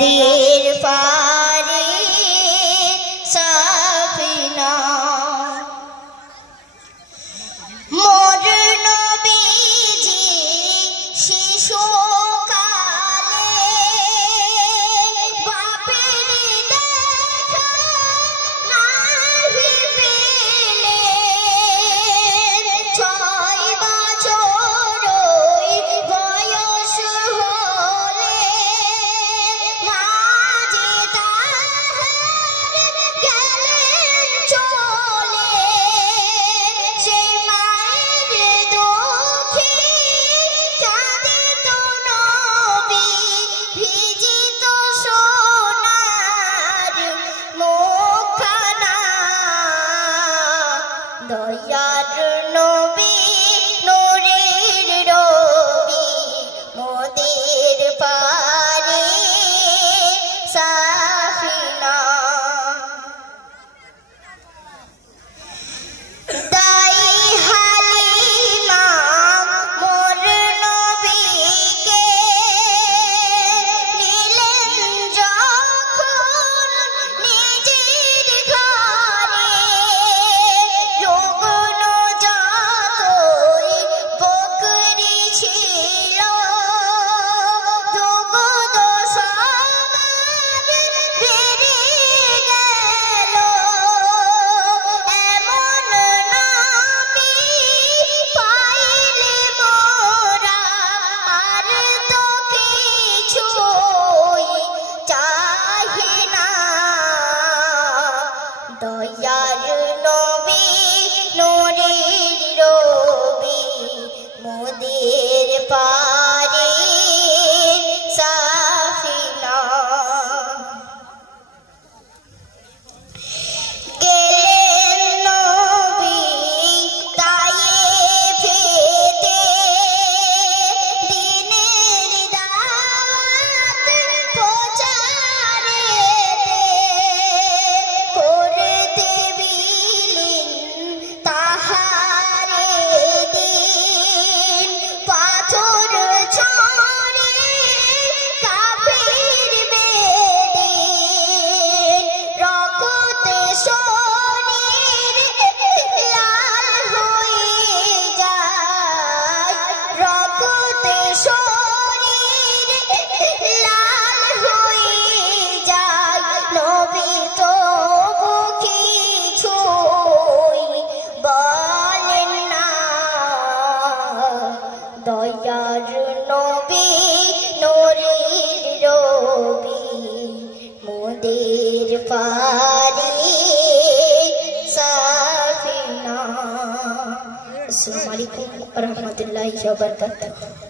মোদের পারে সাফিনা মোর নবীজি শিশু দয়ার নবী নূরের রবি মোদের পারে সাফিনা দাই হালিমা মোর নবীকে নিলেন যখন নিজের ঘরে দয়ার নবী নূরের রবি মোদের পারে সাফিনা গেলেন নবী তায়েফেতে দ্বীনের দাওয়াত প্রচারেতে করতে বিলীন তাহারে দিন পাথর ছড়ে কাফির বেদিন রক্ত শরীর লাল হয়ে যায় রক্ত শরীর লাল হয়ে যায় নবী তো বলেন না দয়ার নবী নূরের রবি মোদের পারে সাফিনা। আসসালামু আলাইকুম ওয়া রাহমাতুল্লাহি ওয়া বারাকাতুহু।